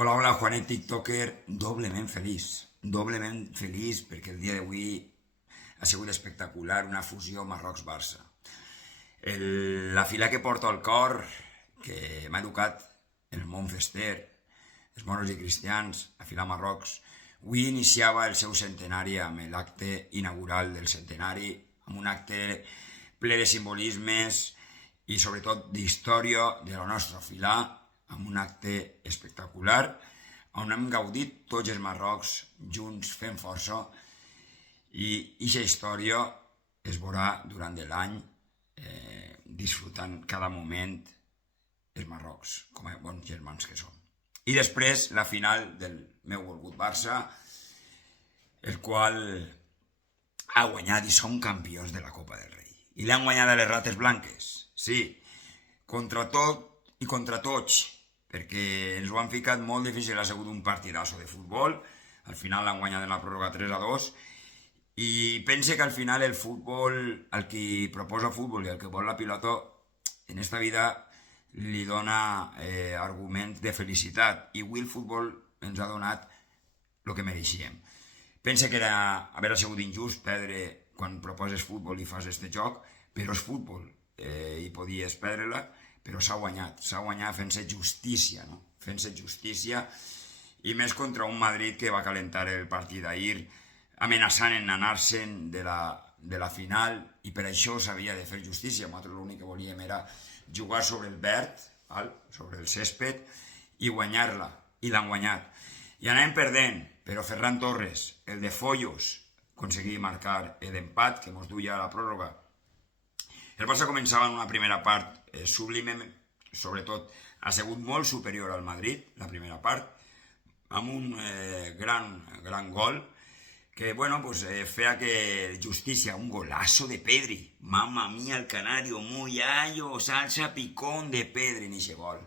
Hola, hola, Juanet, TikToker, doblement feliç perquè el dia d'avui ha sigut espectacular, una fusió Marrocs-Barça. La fila que porto al cor, que m'ha educat el món fester, els moros i cristians, a filar Marrocs, avui iniciava el seu centenari amb l'acte inaugural del centenari, amb un acte ple de simbolismes i sobretot d'història de la nostra filar, amb un acte espectacular on hem gaudit tots els marrocs junts fent força i aquesta història es veurà durant de l'any disfrutant cada moment els marrocs com a bons germans que són. I després la final del meu volgut Barça, el qual ha guanyat i són campions de la Copa del Rei. I l'han guanyat a les rates blanques, sí, contra tot i contra tots, perquè ens ho han ficat molt difícil, ha sigut un partidazo de futbol, al final l'han guanyat en la pròrroga 3-2, i pense que al final el futbol, el qui proposa futbol i el que vol la pilota, en esta vida li dona arguments de felicitat, i avui el futbol ens ha donat el que mereixíem. Pense que era haver sigut injust perdre quan proposes futbol i fas este joc, però és futbol i podies perdre-la, però s'ha guanyat fent-se justícia, no? Fent-se justícia, i més contra un Madrid que va calentar el partit d'ahir, amenaçant en anar-se'n de la final, i per això s'havia de fer justícia. Nosaltres l'únic que volíem era jugar sobre el verd, sobre el césped, i guanyar-la, i l'han guanyat. I anem perdent, però Ferran Torres, el de Follos, aconseguia marcar l'empat que ens duia a la pròrroga. El Barça començava en una primera part sublime, sobretot ha sigut molt superior al Madrid, la primera part, amb un gran gol que feia que justícia, un golazo de Pedri, mamma mia el canario, muy allo, salsa picón de Pedri en aquest gol.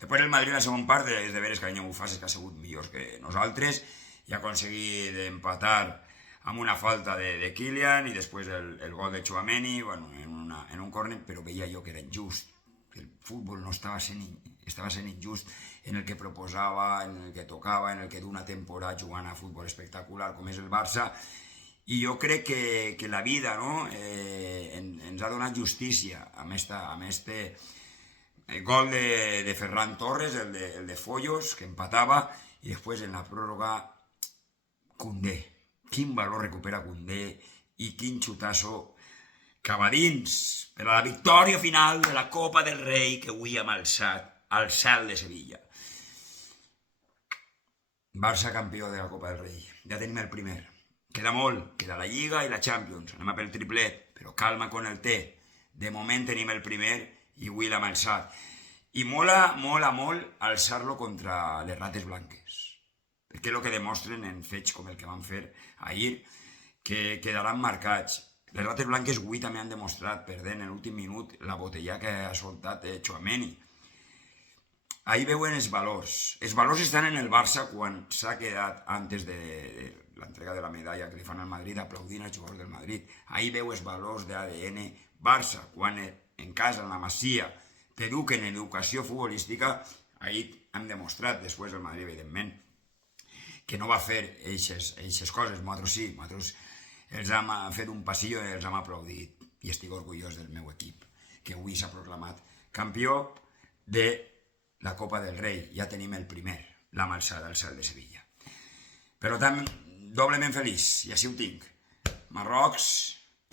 Després el Madrid en la segona part, és de veres que Caña Bufases, que ha sigut millors que nosaltres, i ha aconseguit empatar amb una falta de Kylian i després el gol de Tchouaméni en un córner, però veia jo que era injust, que el futbol no estava sent injust en el que proposava, en el que tocava, en el que d'una temporada jugant a futbol espectacular com és el Barça, i jo crec que la vida, no? Ens ha donat justícia amb este gol de Ferran Torres, el de Follos, que empatava, i després en la pròrroga Koundé. Quin valor recupera Koundé i quin xutasso cap a dins per a la victòria final de la Copa del Rei que avui hem alçat al cel de Sevilla. Barça campió de la Copa del Rei. Ja tenim el primer. Queda molt, queda la Lliga i la Champions. Anem a pel triplet, però calma con el té. De moment tenim el primer i avui l'hem alçat. I mola molt alçar-lo contra les rates blanques, perquè és el que demostren en fets com el que van fer ahir, que quedaran marcats. Les rates blanques avui també han demostrat, perdent en l'últim minut la botella que ha soltat Tchouaméni. Ahir veuen els valors. Els valors estan en el Barça quan s'ha quedat antes de l'entrega de la medalla que li fan al Madrid aplaudint als jugadors del Madrid. Ahir veu els valors d'ADN Barça, quan en casa, en la Masia, t'eduquen en educació futbolística. Ahir hem demostrat, després el Madrid, evidentment, que no va fer aquestes coses. Nosaltres sí, nosaltres els hem fet un passillo i els hem aplaudit, i estic orgullós del meu equip, que avui s'ha proclamat campió de la Copa del Rei. Ja tenim el primer, l'hem alçada al cel de Sevilla. Per tant, doblement feliç, i així ho tinc. Marrocs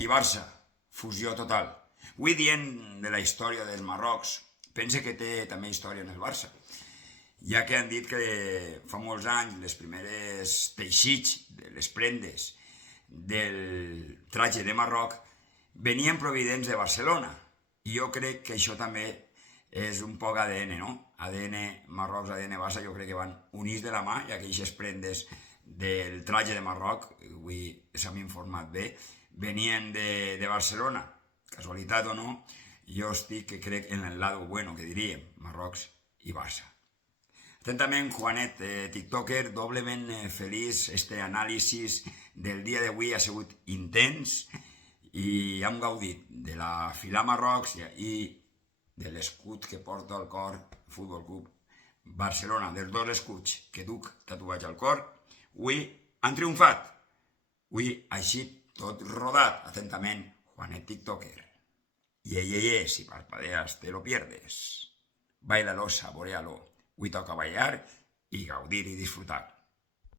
i Barça, fusió total. Avui dient de la història dels Marrocs, pense que té també història en el Barça, ja que han dit que fa molts anys les primeres teixits de les prendes del traje de Marroc venien providents de Barcelona, i jo crec que això també és un poc ADN, no? ADN Marrocs, ADN Barça, jo crec que van units de la mà, ja que aquestes prendes del traje de Marroc, avui s'han informat bé, venien de Barcelona. Casualitat o no, jo estic que crec en el lado bueno, que diríem, Marrocs i Barça. Atentament, Juanet, TikToker, doblement feliç. Este anàlisi del dia d'avui ha sigut intens i hem gaudit de la fila Marrocs i de l'escut que porta al cor Futbol Club Barcelona, dels dos escuts que duc tatuats al cor, avui han triomfat. Avui, així, tot rodat. Atentament, Juanet TikToker. Si parpadeas te lo pierdes. Bailalo, saborealo. Avui toca bailar y gaudir y disfrutar.